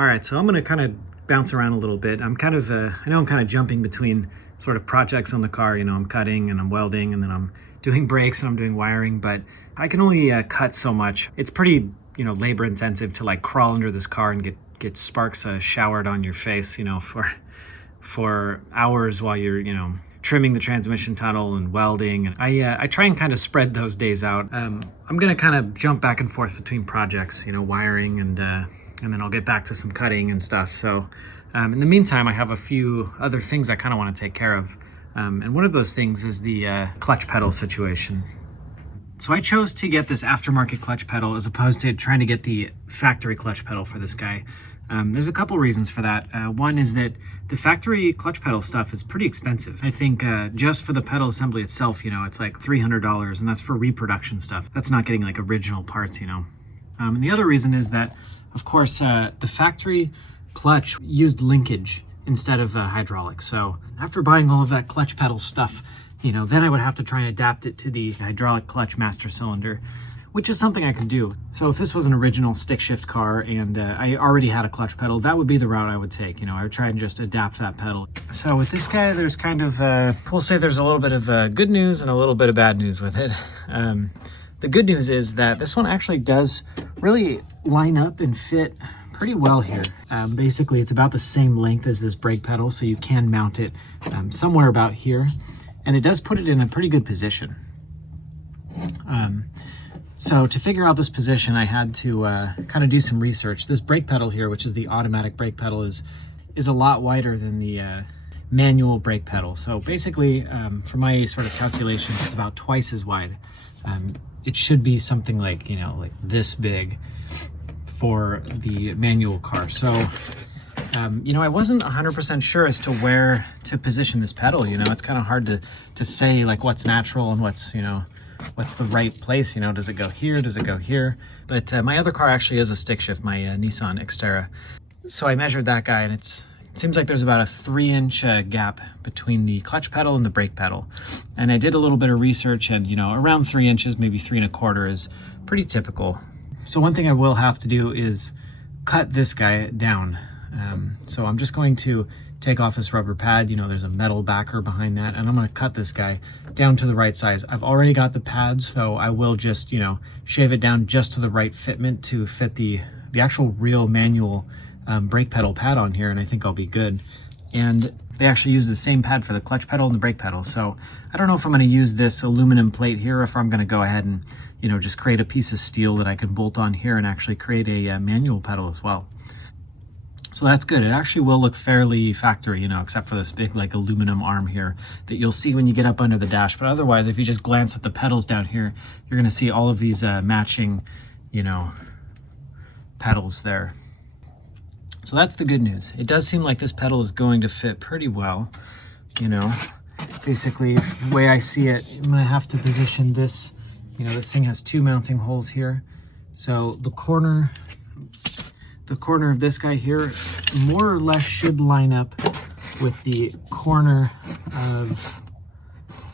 All right, so I'm gonna kind of bounce around a little bit. I'm kind of, I know I'm kind of jumping between sort of projects on the car. You know, I'm cutting and I'm welding and then I'm doing brakes and I'm doing wiring, but I can only cut so much. It's pretty, you know, labor intensive to like crawl under this car and get sparks showered on your face, you know, for hours while you're, you know, trimming the transmission tunnel and welding. I try and kind of spread those days out. I'm gonna kind of jump back and forth between projects, you know, wiring and then I'll get back to some cutting and stuff. So in the meantime, I have a few other things I kind of want to take care of. And one of those things is the clutch pedal situation. So I chose to get this aftermarket clutch pedal as opposed to trying to get the factory clutch pedal for this guy. There's a couple reasons for that. One is that the factory clutch pedal stuff is pretty expensive. I think just for the pedal assembly itself, you know, it's like $300, and that's for reproduction stuff. That's not getting like original parts, you know. And the other reason is that, of course, the factory clutch used linkage instead of hydraulics. So after buying all of that clutch pedal stuff, you know, then I would have to try and adapt it to the hydraulic clutch master cylinder, which is something I can do. So if this was an original stick shift car and I already had a clutch pedal, that would be the route I would take. You know, I would try and just adapt that pedal. So with this guy, there's kind of, we'll say there's a little bit of good news and a little bit of bad news with it. The good news is that this one actually does really line up and fit pretty well here. Basically, it's about the same length as this brake pedal, so you can mount it somewhere about here. And it does put it in a pretty good position. So to figure out this position, I had to kind of do some research. This brake pedal here, which is the automatic brake pedal, is a lot wider than the manual brake pedal. So basically, for my sort of calculations, it's about twice as wide. It should be something like, you know, like this big for the manual car. So, you know, I wasn't 100% sure as to where to position this pedal. You know, it's kind of hard to say like what's natural and what's, you know, what's the right place. You know, does it go here? Does it go here? But my other car actually is a stick shift, my Nissan Xterra. So I measured that guy, and it seems like there's about a 3-inch gap between the clutch pedal and the brake pedal. And I did a little bit of research, and, you know, around 3 inches, maybe 3¼ is pretty typical. So one thing I will have to do is cut this guy down. So I'm just going to take off this rubber pad. You know, there's a metal backer behind that, and I'm going to cut this guy down to the right size. I've already got the pads, so I will just, you know, shave it down just to the right fitment to fit the actual real manual brake pedal pad on here, and I think I'll be good. And they actually use the same pad for the clutch pedal and the brake pedal. So I don't know if I'm going to use this aluminum plate here, or if I'm going to go ahead and, you know, just create a piece of steel that I can bolt on here and actually create a manual pedal as well. So that's good. It actually will look fairly factory, you know, except for this big like aluminum arm here that you'll see when you get up under the dash. But otherwise, if you just glance at the pedals down here, you're going to see all of these matching, you know, pedals there. So that's the good news. It does seem like this pedal is going to fit pretty well. You know, basically the way I see it, I'm gonna have to position this, you know, this thing has 2 mounting holes here. So the corner of this guy here more or less should line up with the corner of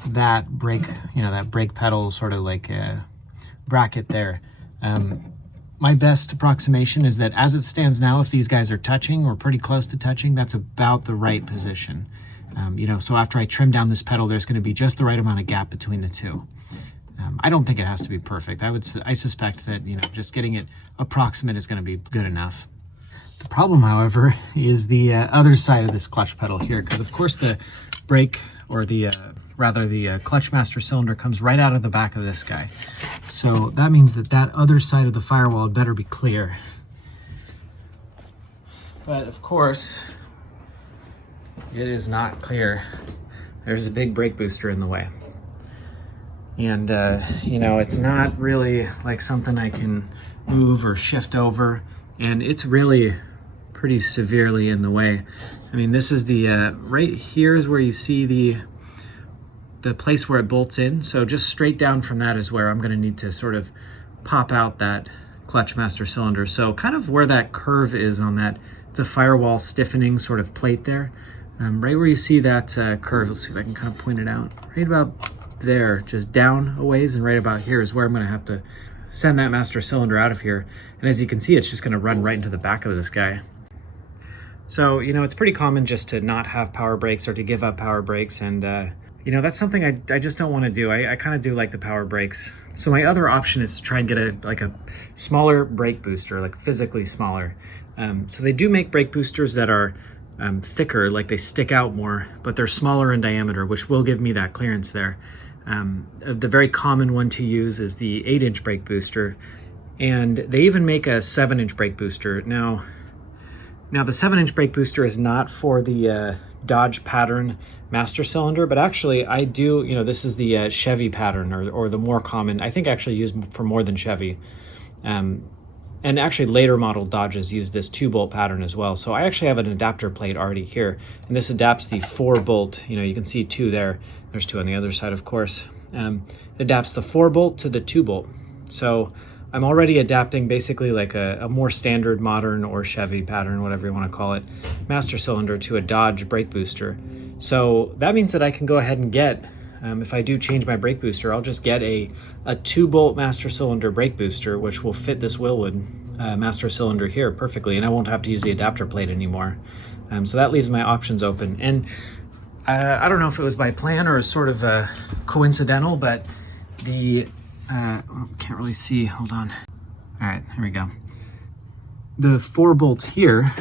that brake, you know, that brake pedal sort of like a bracket there. My best approximation is that as it stands now, if these guys are touching or pretty close to touching, that's about the right position. You know, so after I trim down this pedal, there's going to be just the right amount of gap between the two. I don't think it has to be perfect. I suspect that, you know, just getting it approximate is going to be good enough. The problem, however, is the other side of this clutch pedal here, because of course the brake, or the clutch master cylinder, comes right out of the back of this guy. So that means that other side of the firewall better be clear. But of course, it is not clear. There's a big brake booster in the way. And, you know, it's not really like something I can move or shift over. And it's really pretty severely in the way. I mean, this is the, right here is where you see the place where it bolts in. So just straight down from that is where I'm going to need to sort of pop out that clutch master cylinder. So kind of where that curve is on that, it's a firewall stiffening sort of plate there. Right where you see that curve, let's see if I can kind of point it out. Right about there, just down a ways, and right about here is where I'm going to have to send that master cylinder out of here. And as you can see, it's just going to run right into the back of this guy. So, you know, it's pretty common just to not have power brakes or to give up power brakes. And, you know, that's something I just don't want to do. I kind of do like the power brakes. So my other option is to try and get a smaller brake booster, like physically smaller. So they do make brake boosters that are thicker, like they stick out more, but they're smaller in diameter, which will give me that clearance there. The very common one to use is the 8-inch brake booster. And they even make a 7-inch brake booster. Now the 7-inch brake booster is not for the Dodge pattern master cylinder, but actually I do, you know, this is the Chevy pattern or the more common, I think actually used for more than Chevy. And actually later model Dodges use this 2-bolt pattern as well. So I actually have an adapter plate already here, and this adapts the 4-bolt, you know, you can see 2 there. There's 2 on the other side, of course. It adapts the 4-bolt to the 2-bolt. So I'm already adapting basically like a more standard modern or Chevy pattern, whatever you want to call it, master cylinder to a Dodge brake booster. So that means that I can go ahead and get, if I do change my brake booster, I'll just get a 2-bolt master cylinder brake booster, which will fit this Wilwood master cylinder here perfectly, and I won't have to use the adapter plate anymore. So that leaves my options open. And I don't know if it was by plan or sort of coincidental, but the can't really see, hold on. All right, here we go. The 4 bolts here,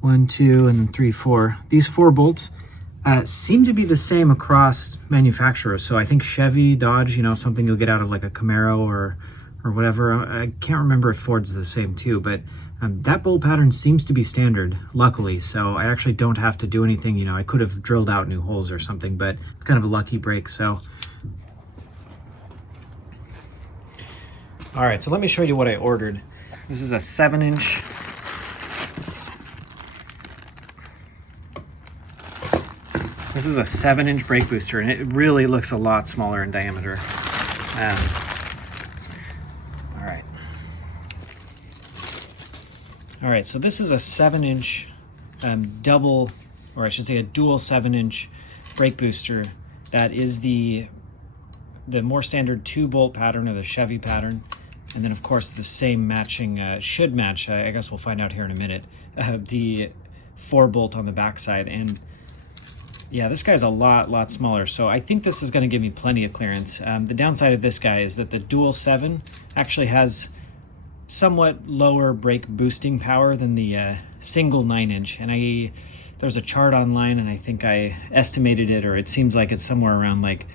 1, 2, and 3, 4, these 4 bolts seem to be the same across manufacturers. So I think Chevy, Dodge, you know, something you'll get out of like a Camaro or whatever. I can't remember if Ford's the same too, but that bolt pattern seems to be standard, luckily. So I actually don't have to do anything. You know, I could have drilled out new holes or something, but it's kind of a lucky break. So all right, so let me show you what I ordered. This is a 7-inch. This is a 7-inch brake booster, and it really looks a lot smaller in diameter. All right, so this is a 7-inch double, or I should say a dual 7-inch brake booster. That is the more standard 2-bolt pattern or the Chevy pattern. And then of course the same matching, should match, I guess we'll find out here in a minute, the 4-bolt on the backside. And yeah, this guy's a lot smaller. So I think this is gonna give me plenty of clearance. The downside of this guy is that the dual 7 actually has somewhat lower brake boosting power than the single 9-inch. And there's a chart online, and I think I estimated it, or it seems like it's somewhere around like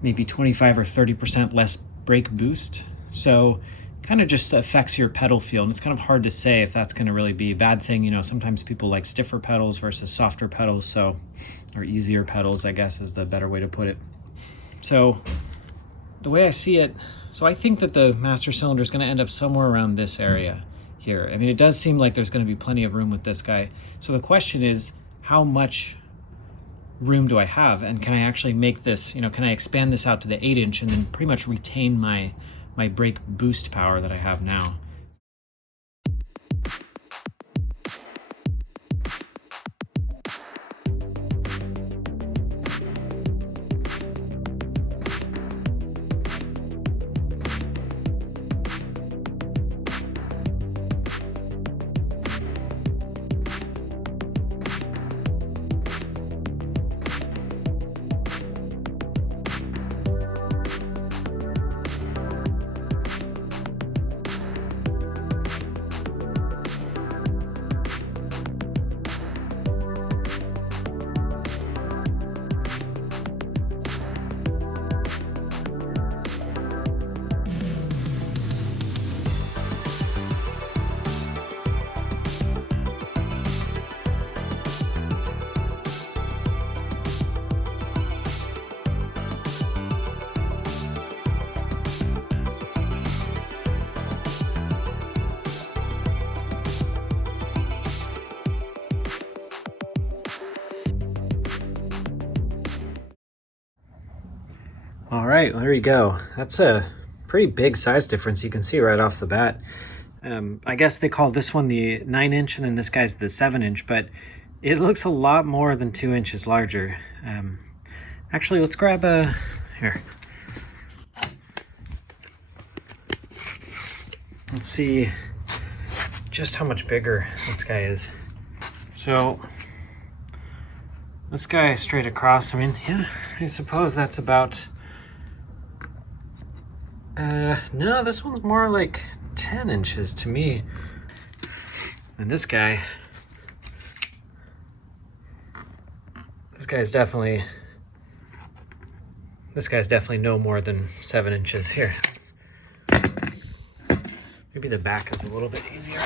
maybe 25 or 30% less brake boost. So kind of just affects your pedal feel, and it's kind of hard to say if that's going to really be a bad thing. You know, sometimes people like stiffer pedals versus softer pedals, so, or easier pedals, I guess is the better way to put it. So the way I see it, so I think that the master cylinder is going to end up somewhere around this area here. I mean, it does seem like there's going to be plenty of room with this guy. So the question is, how much room do I have? And can I actually make this, you know, can I expand this out to the 8-inch and then pretty much retain my brake boost power that I have now? All right, well, there you go. That's a pretty big size difference. You can see right off the bat. I guess they call this one the 9-inch and then this guy's the 7-inch, but it looks a lot more than 2 inches larger. Actually, let's grab here. Let's see just how much bigger this guy is. So this guy straight across, I mean, yeah, I suppose that's about, no, this one's more like 10 inches to me. And this guy's definitely no more than 7 inches. Here, maybe the back is a little bit easier.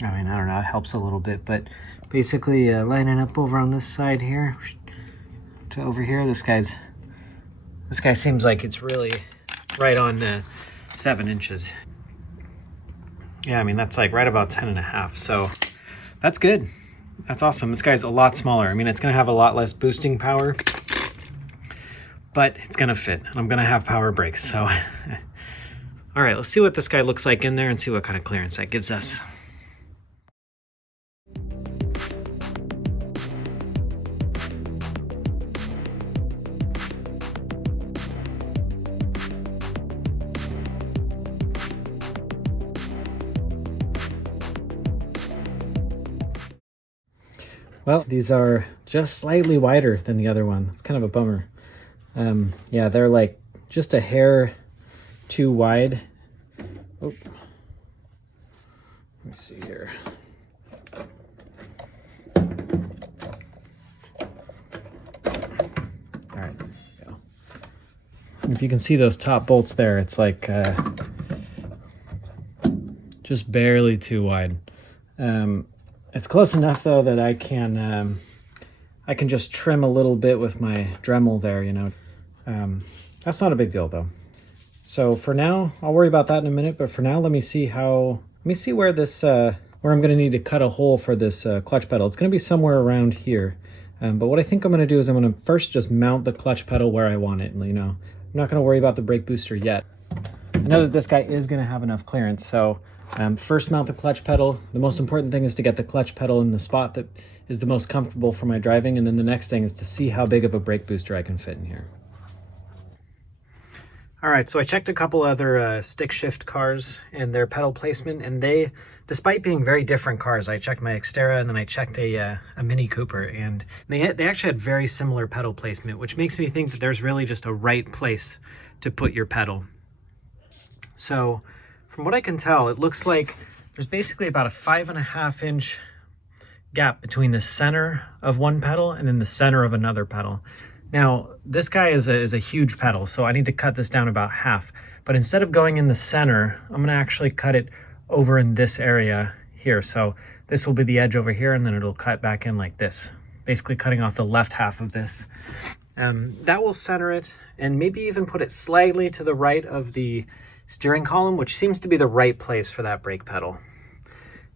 I mean, I don't know, it helps a little bit, but basically lining up over on this side here to over here, this guy seems like it's really right on 7 inches. Yeah, I mean, that's like right about 10.5, so that's good. That's awesome. This guy's a lot smaller. I mean, it's gonna have a lot less boosting power, but it's gonna fit, and I'm gonna have power brakes, so. All right, let's see what this guy looks like in there and see what kind of clearance that gives us. Well, these are just slightly wider than the other one. It's kind of a bummer. Yeah, they're like just a hair too wide. Oh, let me see here. All right, there we go. And if you can see those top bolts there, it's like just barely too wide. It's close enough though that I can just trim a little bit with my Dremel there, you know. That's not a big deal though. So for now, I'll worry about that in a minute, but for now, let me see where this, where I'm gonna need to cut a hole for this clutch pedal. It's gonna be somewhere around here. But what I think I'm gonna do is I'm gonna first just mount the clutch pedal where I want it, you know. I'm not gonna worry about the brake booster yet. I know that this guy is gonna have enough clearance, so first mount the clutch pedal. The most important thing is to get the clutch pedal in the spot that is the most comfortable for my driving, and then the next thing is to see how big of a brake booster I can fit in here. All right, so I checked a couple other stick shift cars and their pedal placement, and they, despite being very different cars, I checked my Xterra and then I checked a Mini Cooper, and they actually had very similar pedal placement, which makes me think that there's really just a right place to put your pedal. So from what I can tell, it looks like there's basically about a 5.5 inch gap between the center of one pedal and then the center of another pedal. Now, this guy is a huge pedal, so I need to cut this down about half. But instead of going in the center, I'm gonna actually cut it over in this area here. So this will be the edge over here, and then it'll cut back in like this, basically cutting off the left half of this. That will center it, and maybe even put it slightly to the right of the steering column, which seems to be the right place for that brake pedal.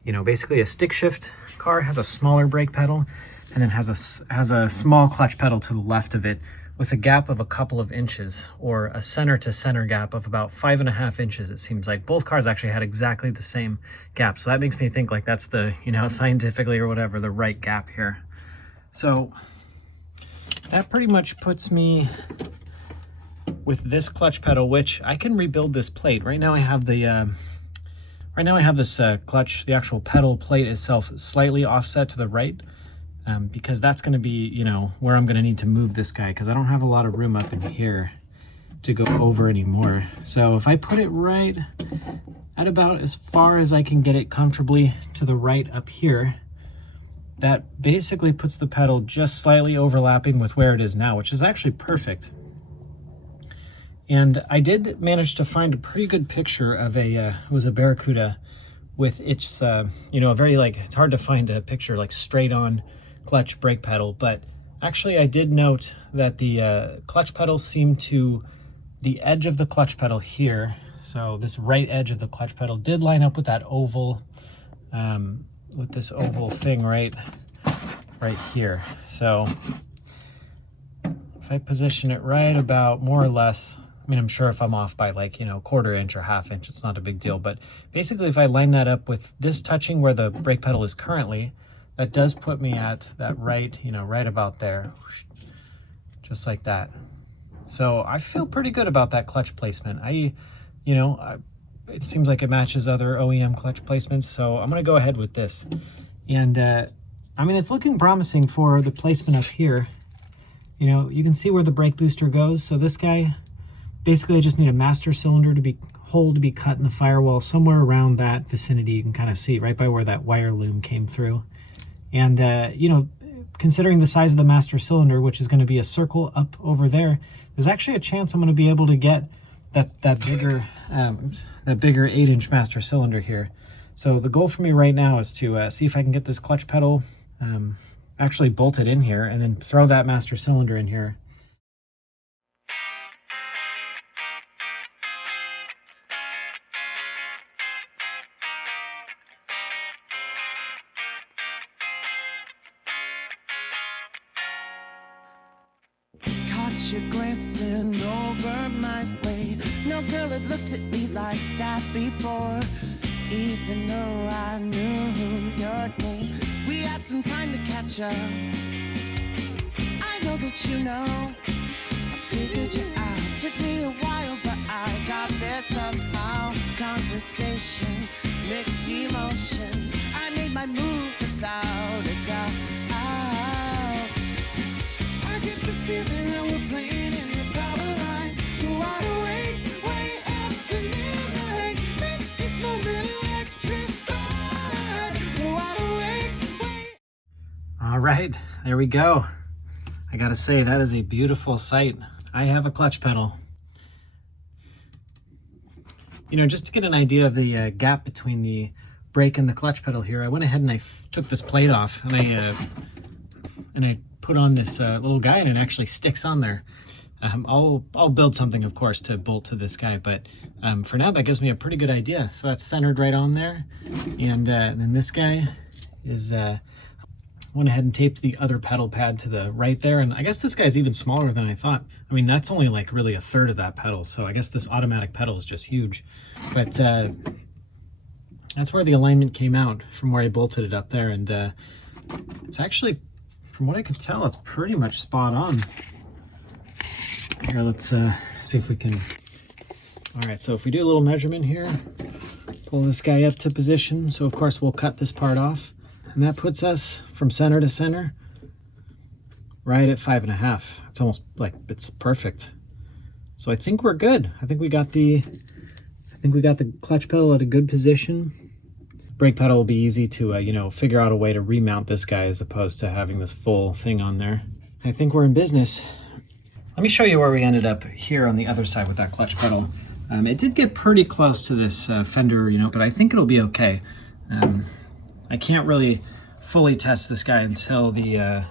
You know, basically a stick shift car has a smaller brake pedal, and then has a small clutch pedal to the left of it with a gap of a couple of inches, or a center to center gap of about 5.5 inches. It seems like both cars actually had exactly the same gap. So that makes me think like that's the, you know, scientifically or whatever, the right gap here. So that pretty much puts me with this clutch pedal, which I can rebuild this plate. Right now I have the, this clutch, the actual pedal plate itself slightly offset to the right. Because that's going to be, you know, where I'm going to need to move this guy, because I don't have a lot of room up in here to go over anymore. So if I put it right at about as far as I can get it comfortably to the right up here, that basically puts the pedal just slightly overlapping with where it is now, which is actually perfect. And I did manage to find a pretty good picture of it was a Barracuda with its, you know, a very, like, it's hard to find a picture like straight on clutch brake pedal, but actually I did note that the clutch pedal seemed to, the edge of the clutch pedal here, so this right edge of the clutch pedal did line up with that oval, with this oval thing right here. So if I position it right about more or less, I mean, I'm sure if I'm off by like, you know, 1/4 inch or 1/2 inch, it's not a big deal, but basically if I line that up with this touching where the brake pedal is currently, that does put me at that right, you know, right about there, just like that. So I feel pretty good about that clutch placement. It seems like it matches other OEM clutch placements, so I'm gonna go ahead with this. And I mean, it's looking promising for the placement up here. You know, you can see where the brake booster goes. So this guy, basically I just need a master cylinder hole to be cut in the firewall somewhere around that vicinity. You can kind of see right by where that wire loom came through. And you know, considering the size of the master cylinder, which is going to be a circle up over there, there's actually a chance I'm going to be able to get that bigger 8-inch master cylinder here. So the goal for me right now is to see if I can get this clutch pedal actually bolted in here and then throw that master cylinder in here. Caught you glancing over my way. No girl had looked at me like that before. Even though I knew your name, we had some time to catch up. I know that you know, I figured you out. Took me a while, but I got there somehow. Conversation, mixed emotions. I made my move without a doubt. I get the feeling that we're playing in the power lines. Wide awake, way after midnight. Make this moment electrified. Wide awake, way. All right, there we go. I gotta say, that is a beautiful sight. I have a clutch pedal. You know, just to get an idea of the gap between the brake and the clutch pedal here, I went ahead and I took this plate off and I put on this little guy, and it actually sticks on there. I'll build something, of course, to bolt to this guy, but for now that gives me a pretty good idea. So that's centered right on there, and then this guy is went ahead and taped the other pedal pad to the right there, and I guess this guy's even smaller than I thought. I mean, that's only like really a third of that pedal, so I guess this automatic pedal is just huge. But that's where the alignment came out from where I bolted it up there, and it's actually, from what I could tell, it's pretty much spot on. Here, let's see if we can. All right, so if we do a little measurement here, pull this guy up to position. So of course we'll cut this part off, and that puts us from center to center right at 5.5. It's almost like it's perfect. So I think we're good. I think we got the clutch pedal at a good position. Brake pedal will be easy to you know, figure out a way to remount this guy as opposed to having this full thing on there. I think we're in business. Let me show you where we ended up here on the other side with that clutch pedal. It did get pretty close to this fender, you know, but I think it'll be okay. I can't really fully test this guy until the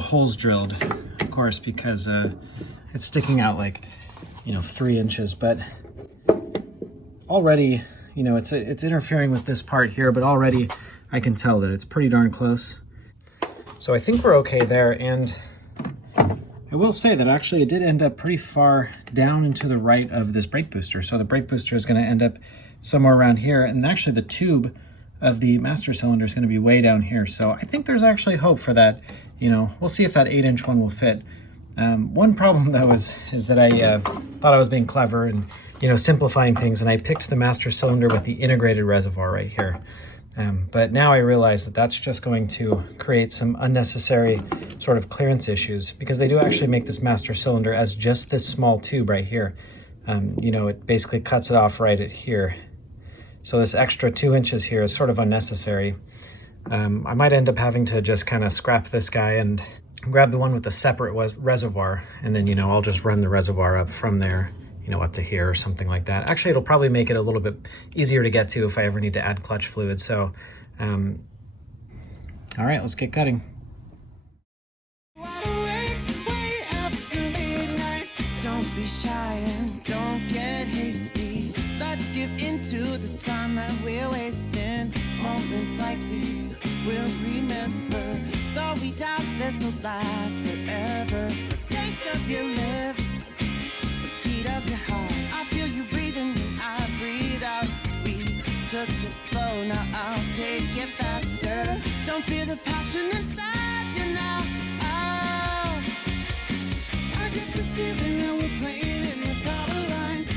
hole's drilled, of course, because it's sticking out like, you know, 3 inches, but already, you know, it's interfering with this part here, but already I can tell that it's pretty darn close. So I think we're okay there, and I will say that actually it did end up pretty far down and to the right of this brake booster. So the brake booster is going to end up somewhere around here, and actually the tube of the master cylinder is going to be way down here. So I think there's actually hope for that. You know, we'll see if that 8-inch one will fit. One problem though is that I thought I was being clever and, you know, simplifying things, and I picked the master cylinder with the integrated reservoir right here. But now I realize that that's just going to create some unnecessary sort of clearance issues, because they do actually make this master cylinder as just this small tube right here. You know, it basically cuts it off right at here. So this extra 2 inches here is sort of unnecessary. I might end up having to just kind of scrap this guy and grab the one with the separate reservoir, and then, you know, I'll just run the reservoir up from there, you know, up to here or something like that. Actually, it'll probably make it a little bit easier to get to if I ever need to add clutch fluid. So, all right, let's get cutting. Don't be shy and don't get hasty. Let's give into the time that we're wasting. Moments like these we'll remember. Though we doubt this will last forever. The taste of your lips, the beat of your heart. I feel you breathing when I breathe out. We took it slow, now I'll take it faster. Don't feel the passion inside you now. Oh, I get the feeling that we're playing in the power lines.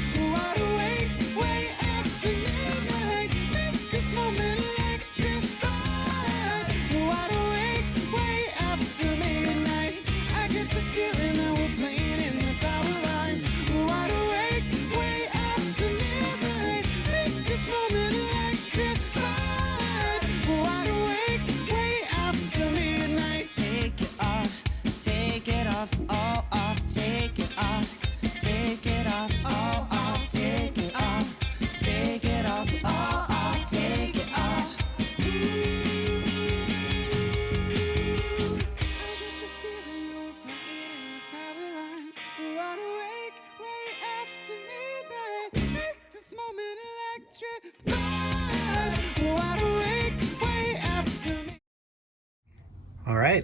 All right,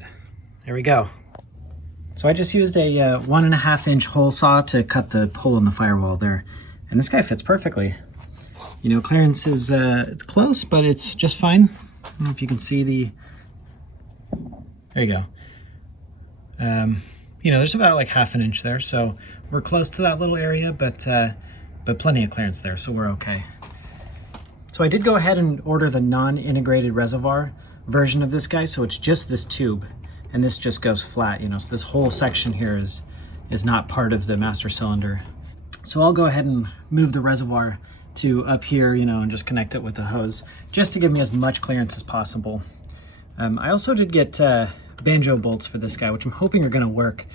there we go. So I just used a 1.5-inch hole saw to cut the hole in the firewall there. And this guy fits perfectly. You know, clearance is, it's close, but it's just fine. I don't know if you can see the, there you go. You know, there's about like 1/2 inch there, so we're close to that little area, but plenty of clearance there, so we're okay. So I did go ahead and order the non-integrated reservoir version of this guy, so it's just this tube, and this just goes flat, you know, so this whole section here is not part of the master cylinder. So I'll go ahead and move the reservoir to up here, you know, and just connect it with the hose, just to give me as much clearance as possible. I also did get Banjo bolts for this guy, which I'm hoping are going to work.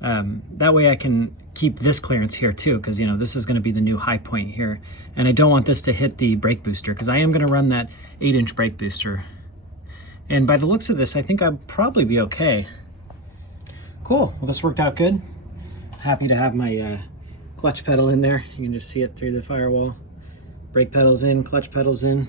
That way I can keep this clearance here too, because, you know, this is going to be the new high point here. And I don't want this to hit the brake booster, because I am going to run that 8-inch brake booster. And by the looks of this, I think I'll probably be okay. Cool. Well, this worked out good. Happy to have my clutch pedal in there. You can just see it through the firewall. Brake pedals in, clutch pedals in.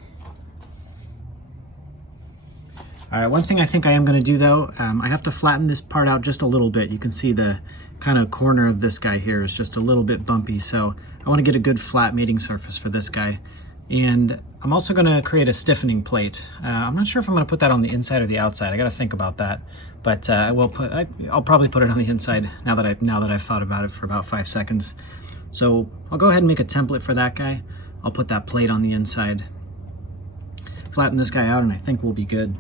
All right, one thing I think I am going to do though, I have to flatten this part out just a little bit. You can see the kind of corner of this guy here is just a little bit bumpy, so I want to get a good flat mating surface for this guy. And I'm also going to create a stiffening plate. I'm not sure if I'm going to put that on the inside or the outside. I got to think about that, but I'll probably put it on the inside now that I've thought about it for about 5 seconds. So I'll go ahead and make a template for that guy. I'll put that plate on the inside, flatten this guy out, and I think we'll be good.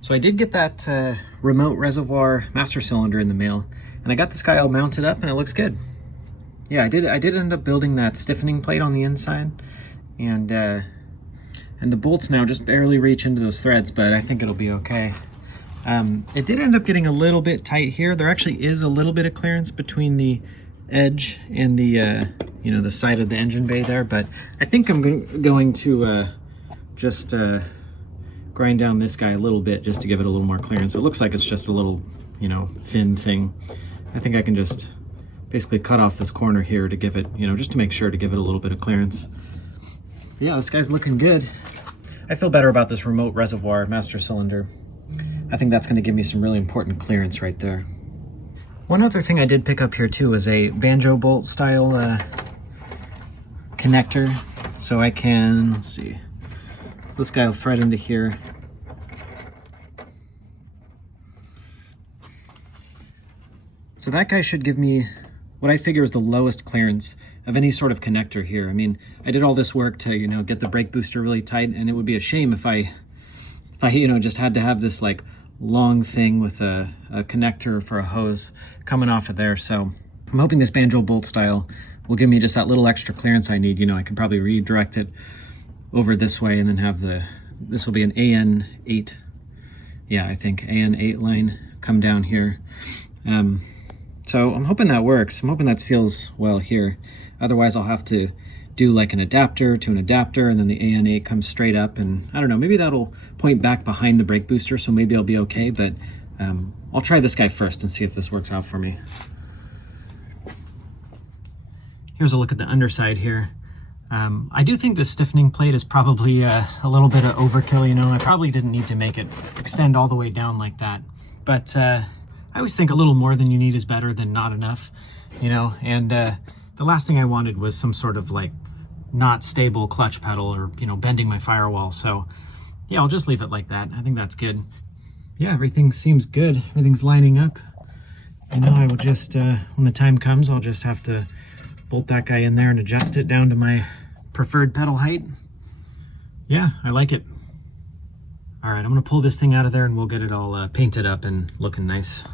So I did get that remote reservoir master cylinder in the mail, and I got this guy all mounted up and it looks good. Yeah, I did end up building that stiffening plate on the inside, and the bolts now just barely reach into those threads, but I think it'll be okay. It did end up getting a little bit tight here. There actually is a little bit of clearance between the edge and the you know, the side of the engine bay there, but I think I'm going to just grind down this guy a little bit just to give it a little more clearance. It looks like it's just a little, you know, fin thing. I think I can just basically cut off this corner here to give it, you know, just to make sure to give it a little bit of clearance. But yeah, this guy's looking good. I feel better about this remote reservoir master cylinder. I think that's going to give me some really important clearance right there. One other thing I did pick up here too is a Banjo bolt style connector. So I can, let's see, this guy will thread into here. So that guy should give me what I figure is the lowest clearance of any sort of connector here. I mean, I did all this work to, you know, get the brake booster really tight, and it would be a shame if I you know, just had to have this like long thing with a connector for a hose coming off of there. So I'm hoping this Banjo bolt style will give me just that little extra clearance I need. You know, I can probably redirect it over this way and then have this will be an AN8, yeah, I think AN8 line come down here. So I'm hoping that works. I'm hoping that seals well here. Otherwise I'll have to do like an adapter to an adapter, and then the AN8 comes straight up, and I don't know, maybe that'll point back behind the brake booster, so maybe I'll be okay, but I'll try this guy first and see if this works out for me. Here's a look at the underside here. I do think the stiffening plate is probably a little bit of overkill, you know. I probably didn't need to make it extend all the way down like that, but I always think a little more than you need is better than not enough, you know. And the last thing I wanted was some sort of like not stable clutch pedal or, you know, bending my firewall. So yeah, I'll just leave it like that. I think that's good. Yeah, everything seems good. Everything's lining up. You know, I will just, when the time comes, I'll just have to bolt that guy in there and adjust it down to my preferred pedal height. Yeah, I like it. All right, I'm gonna pull this thing out of there and we'll get it all painted up and looking nice.